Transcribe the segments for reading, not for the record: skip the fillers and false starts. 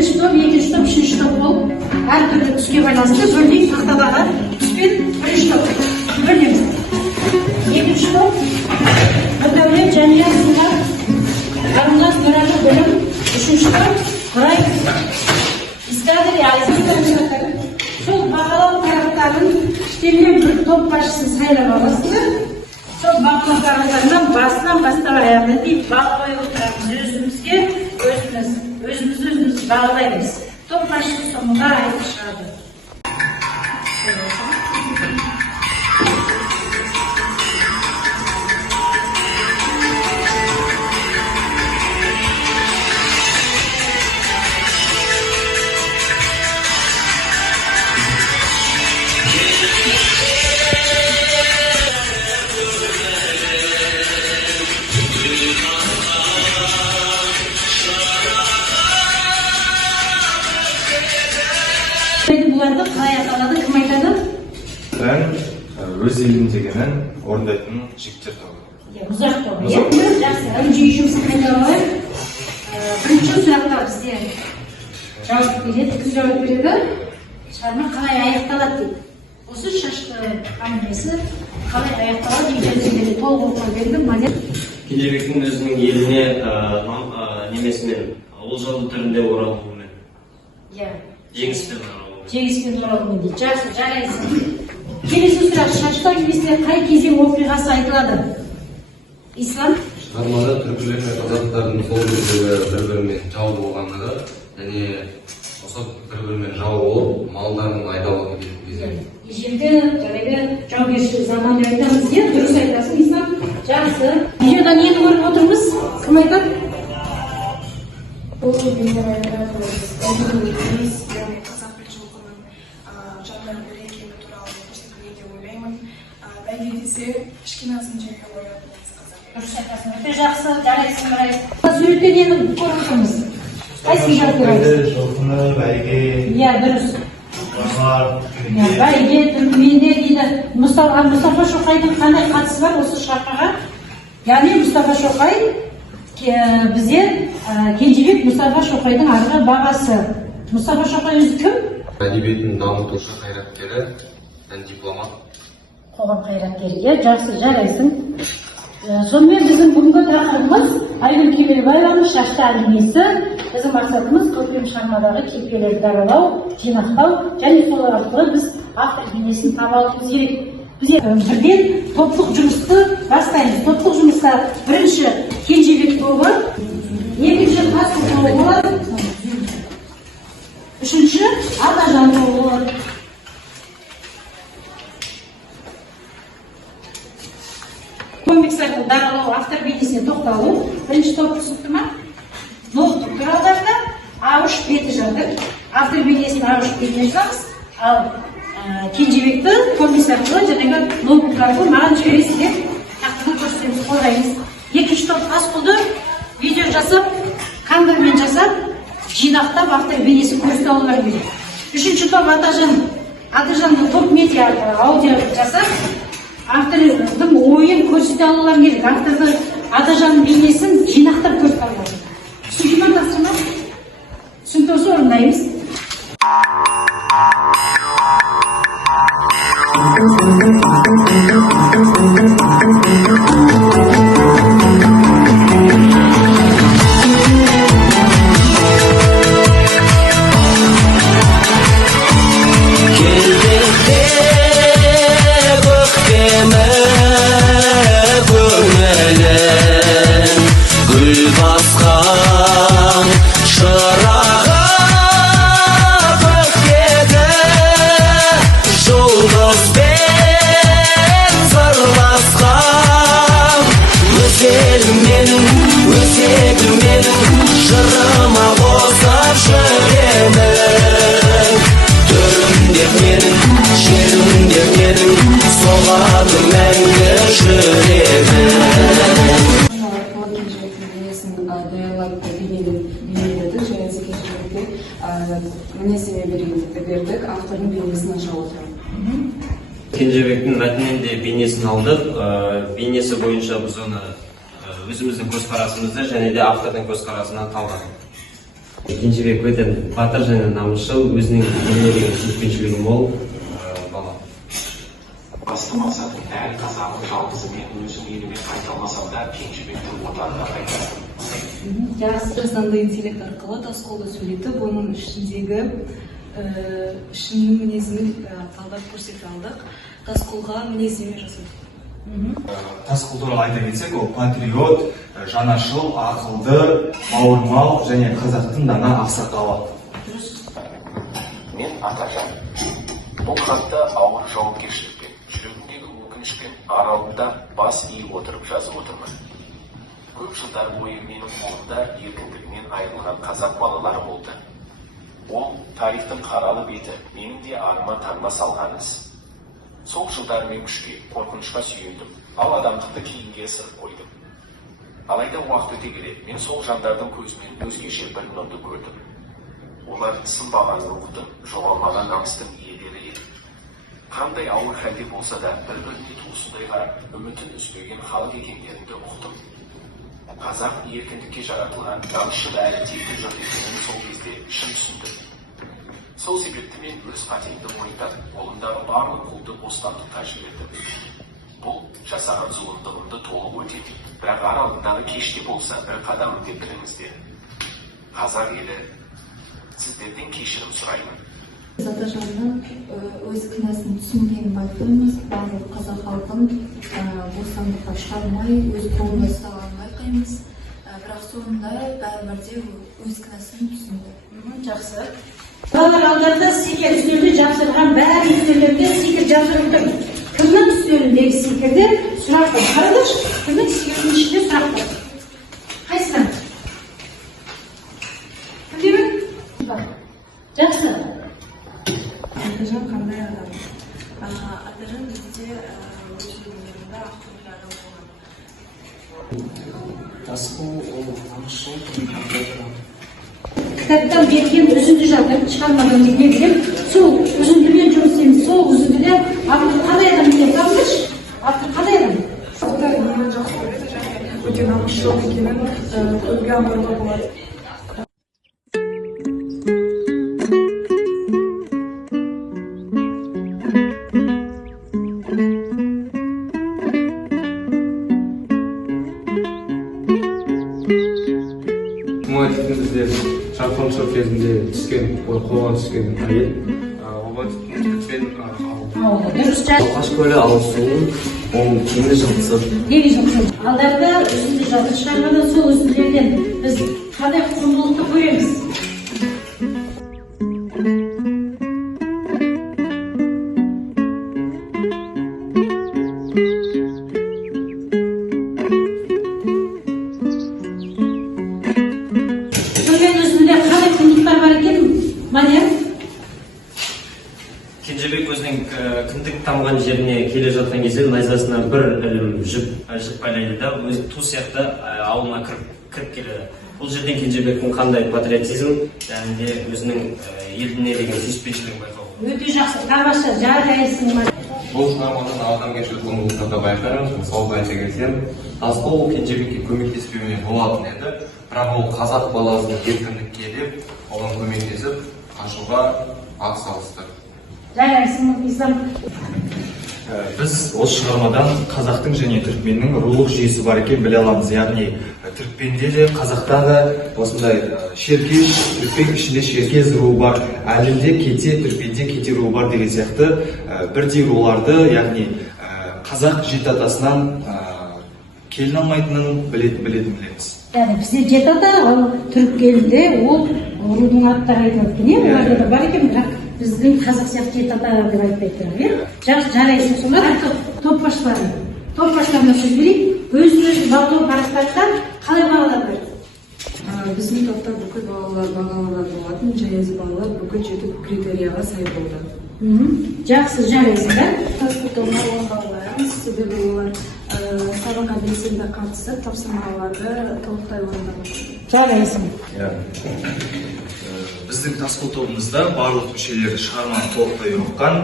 Birinchi top, ikkinchi top, uchinchi top bo'lib, har turli tusga байланысты böldik taxtadaga tuspен birinchi top. Bölemiz. Ikkinchi top Mutavvil jamiyat suvlar Arunat Nurali bölüm. Üçüncü top Kuray İskadir Yazı'nın sol bakalım taraftarın işlemeye bir top başçısı saylap alasıdır. Sol bakalım taraftarından bastan ayağına deyip bağlayıp oturarız özümüzge, özümüz bağlayırız. Top başçısı sonunda ayrışardı. Bularda қалай аталады, кім айтады? Ben өз елімдегенен орындайтын жігіттер тобы. Мұзақ тобы, иә? Жақсы, önce жұмысын қайталайық. Бірінші сұрақта бізде жауап береді, кім жауап береді? Шығарма қалай аяқталады дейді. Осы шашты әңгімесі қалай аяқталады дейді, толық оқып бердім, мадет. Кенжебектің өзінің еліне немесімен олжалы түрінде оралуымен. Иә. Жеңіспен оралуымен дейді. Жақсы, жарайсың. Келесі сұрақ, шашты әңгімесінде қай кезең оқиғасы айтылады? Ислам? Шығармада түркілер мен қазақтардың сол кездегі бір-бірімен жау болғандығы, және осы бір-бірімен жау болып, малдарын айдауға кететін кезең. Ежелгі жаңағы жаугершілік заман деп айтамыз, иә? Дұрыс айтасың, Ислам. Жақсы. Видеода нені көріп отырмыз? Кім айтады? Бұл бейнер айтылады, біз қазақ білші оқының жанынан бір екені туралы көрсетуге деп ойлаймын. Бәйге десе, кішкенасын жерге қояды. Дұрыс айтасың, өте жақсы, жарайсың, Нұрай. Суретте нені көріп отырмыз? Қайсың жарып көресіз? Жылқыны, бәйге, иә, дұрыс. Бәйге, түркіменде дейді. Мұстафа Шоқайдың қандай қатысы бар осы шақаға? Яғни Мұстафа Шоқай бізде Кенжебек Мұстафа Шоқайдың арғы бағасы. Мұстафа Шоқай өзі кім? Әдебиетін дамытушы қайраткері, дипломат. Қоғам қайраткері, жақсы, жарайсың. Сонымен біздің бүгінгі тақырыбымыз Айгүл Кемелбаеваның шашты әңгімесі. Біздің мақсатымыз көркем шығармадағы кейіпкерлерді даралау, жинақтау және сол арқылы біз автор бейнесін таба алуымыз керек. Біз бірден топтық жұмысты бастаймыз. Топтық жұмыста бірінші Кенжебек тобы, екінші Қасым тобы болады, үшінші Атажан тобы болады. Комикстерді даралау, автор бейнесіне тоқталу. Бірінші топ түсінікті ма? Ноутбук құралдарда А3 беті жатыр. Автор бейнесін А3 бетіне жазамыз. Ал Кенжебекті комикс арқылы жаңағы ноутбук арқылы маған жібересіз деп тақтадан көрсетеміз, қорғаймыз. Екінші топ Қасқұлды видео жасап, камерамен жасап, жинақтап автор бейнесін көрсете алулар керек. Үшінші топ Атажанды топ медиа аудио жасап, автордың ойын көрсете алулар керек. Авторды Атажанның бейнесін жинақтап көрсете алулар керек. Түсінген ма тапсырма? Түсінікті орындаймыз. Кенжебектің мәтінен де бейнесін алдық. Бейнесі бойынша біз оны өзіміздің көзқарасымызды және де автордың көзқарасынан талдадық. Кенжебек өте батыр және намысшыл, өзінің еліне деген сүйіспеншілігі мол бала. Басты мақсатым әр қазағын жалғызымен өзім еліме қайта алмасам да Кенжебекті отанына қайтару. Жасанды интеллект арқылы Тасколды сөйлетіп, оның ішіндегі ішінің мінезін талдап көрсете алдық. Тасколға мінездеме жасадық. Таскол туралы айта кетсек, ол патриот, жанашыл, ақылды, бауырмал және қазақтың дана ақсақалы. Мен Атажан. Бұл хатты ауыр жауапкершілікпен, жүрегімдегі өкінішпен аралында бас иіп отырып жазып отырмын. Көп жылдар бойы менің қолымда еркіндігінен айырылған қазақ балалары болды. Ол тарихтың қаралы беті, менің де арыма таңба салған іс. Сол жылдар мен күшке, қорқынышқа сүйендім, ал адамдықты кейінге ысырып қойдым. Алайда уақыт өте келе, мен сол жандардың көзінен өзгеше бір нұрды көрдім. Олар сынбағанын ұқтым, жоғалмаған намыстың иелері еді. Қандай ауыр хәлде болса да, бір-біріне туысындай қарап, үмітін үзбеген халық екендерінде ұқтым. Қазақ еркіндікке жаратылған, намысшыл әрі текті жұрт екенін сол кезде шын түсіндім. Сол себепті мен өз қатемді мойындап, қолымдағы барлық құлды бостандыққа жібердім. Бұл жасаған зұлымдығымды толық өтеді. Бірақ аралығындағы кеште болса бір қадам деп біліңіздер. Қазақ елі, сіздерден кешірім сұраймын. Атажанның өз кінәсін түсінгенін байқаймыз. Барлық қазақ халқын бостандыққа шығармай, өз қолына ұстағанын байқаймыз. Бірақ соңында бәрібір де өз кінәсін түсінді. Жақсы. Балалар алдарында стикер үстелде жапсырған бәрі үстелерде стикер жапсырып тұр. Кімнің үстеліндегі стикерде сұрақ бар? Қараңдаршы, кімнің стикерінің ішінде сұрақ бар? Қайсынан? Кімде бар? Жақсы. Атажан қандай адам? Атажан бізде өз өмірінде ақтөбе адам болған. Таскол ол намысшыл, Кітаптан берген үзінді жатыр, шығармадан не білем, сол үзіндімен жұмыс істейміз, сол үзіндіде автор қандай адам екенін табыңызшы? Автор қандай адам? Сонда нені жақсы көреді және өте намысшыл екенін көзге аңғаруға болады. Бізде шарпыншылық кезінде түскен, қолға түскен әйел, обатпен Дұрыс жат. Алғашқы алысуын, оның кеңі жылқысы. Неге жылқысы? Алдарда үзінді жатыр шығармадан сол үзінділерден біз қандай құндылықты көреміз? Кенжебек өзінің кіндік тамған жеріне келе жатқан кезде найзасына бір ілім жіп байлайды да, өзі ту сияқты ауылына кіріп келеді. Бұл жерден Кенжебектің қандай патриотизм және де өзінің еліне деген сүйіспеншілігін байқауға. Өте жақсы, тамаша, жарайсың. бұл шығармадан адамгершілік құндылықтарды байқаймыз. Мысалы айта кетсем, Таскол Кенжебекке көмектеспеуіне болатын еді, бірақ ол қазақ баласын еркіндікке деп, оған көмектесіп, қашуға ат салысты. Жарайсың, Ислам. Біз осы шығармадан қазақтың және түрікменнің рулық жүйесі бар екен біле аламыз. Яғни түрікменде де қазақта да осындай шеркеш, түрікмен ішінде шеркез руы бар, әлемде кете, түрікменде кете руы бар деген сияқты бірдей руларды, яғни қазақ жеті атасынан келін алмайтынын білеміз. Яғни бізде жеті ата, ал түрік елінде ол рудың аттары айтылады екен, оларда да бар екен, бірақ біздің қазақ сияқты жеті ата деп айтпайды. Жарайсың, солар топбаштарына сөз берейік. Өзін бағалау парақтарында қалай бағалап берді? Біздің топта бүкіл бағалар болатын, жаяз балалар бүкіл жеті критерияға сай болды. Жақсы, жарайсың, да? Тасколға он балаларымыз, себебі олар сабаққа белсенді қатысып, тапсырмаларды толықтай орындаған. Жарайсың. Біздің Таскол тобымызда барлық мүшелері шығарманы толықтай оқыған,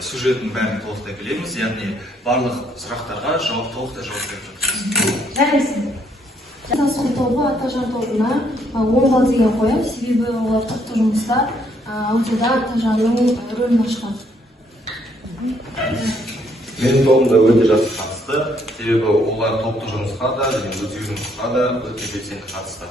сюжетін бәрін толықтай білеміз, яғни барлық сұрақтарға толықтай жауап беріп жатырмыз. Жарайсың. жазғы тобы Атажан тобына 10 балл деген қоямын, себебі олар топтық жұмыста аудиода Атажанның рөлін ашқан. Менің тобымда өте жақсы қатысты, себебі олар топтық жұмысқа да және өзге жұмысқа да өте белсенді қатысты.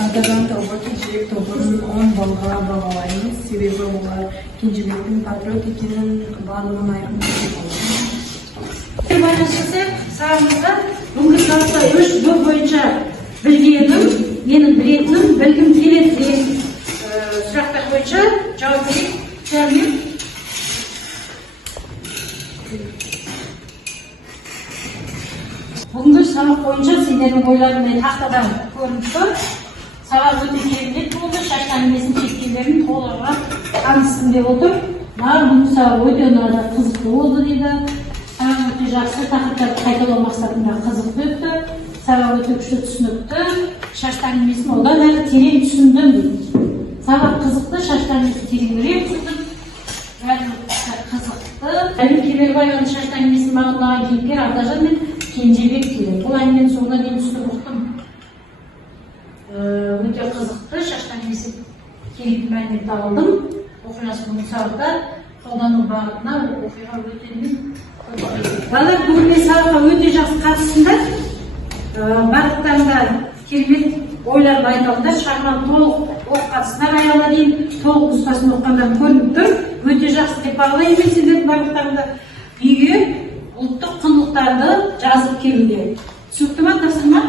Атажан тобы Кенжебек тобын 10 балға бағалаймыз, себебі олар Кенжебектің патриот екенін барлығын айқын Байланысты сағымызға бүгінгі сабақта 3 б бойынша білгенім, менің білетінім, білгім келеді деген сұрақтар бойынша жауап берейік. Бүгінгі сабақ бойынша сендердің ойларың тақтадан көрініп тұр. Сабақ өте керемет болды, шаш әңгімесін шешкендерін толығырақ таныстым деп отыр. Маған бүгінгі сабақ өте ұнады, қызықты болды дейді. Сабақ өте жақсы, тақырыптарды қайталау мақсатында қызықты өтті. Сабақ өте күшті түсінікті. Шашты әңгімесін одан әрі терең түсіндім дейді. Сабақ қызықты, шашты әңгімесін тереңірек түсіндім. Бәрі қызықты. Әлім Кемелбаеваның шашты әңгімесін мағынаған кейіпкер Атажан мен Кенжебек дейді. Бұл әңгіменің соңына дейін түсініп ұқтым. Өте қызықты, шашты әңгімесі керекті мәлімет алдым. Оқиғасы бүгінгі сабақта қолдану бағытына оқиға өтеді. Балалар бүгінгі сабаққа өте жақсы қатыстыңдар. Барлықтарында керемет ойларды айтылды. Шығарманы толық оқығансыңдар, аяғына дейін толық нұсқасын оқығандар көрініп тұр. Өте жақсы деп бағалаймын мен сендердің барлықтарыңды. Үйге ұлттық құндылықтарды жазып келуге. Түсінікті ме, тапсырма?